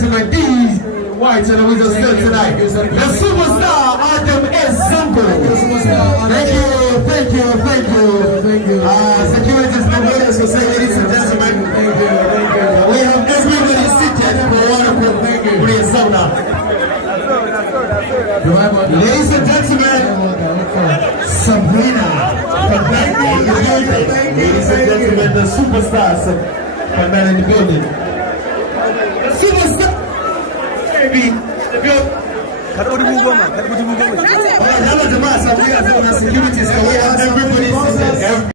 gentlemen, these whites and we just stood tonight. The superstar Adam S. Zango. Thank you. Security is number one, so say, ladies and gentlemen. We have everybody seated for wonderful great sauna. Ladies and gentlemen, Sabrina. Ladies and gentlemen, the superstars from man in the building. The superstar. Security, so we have everybody.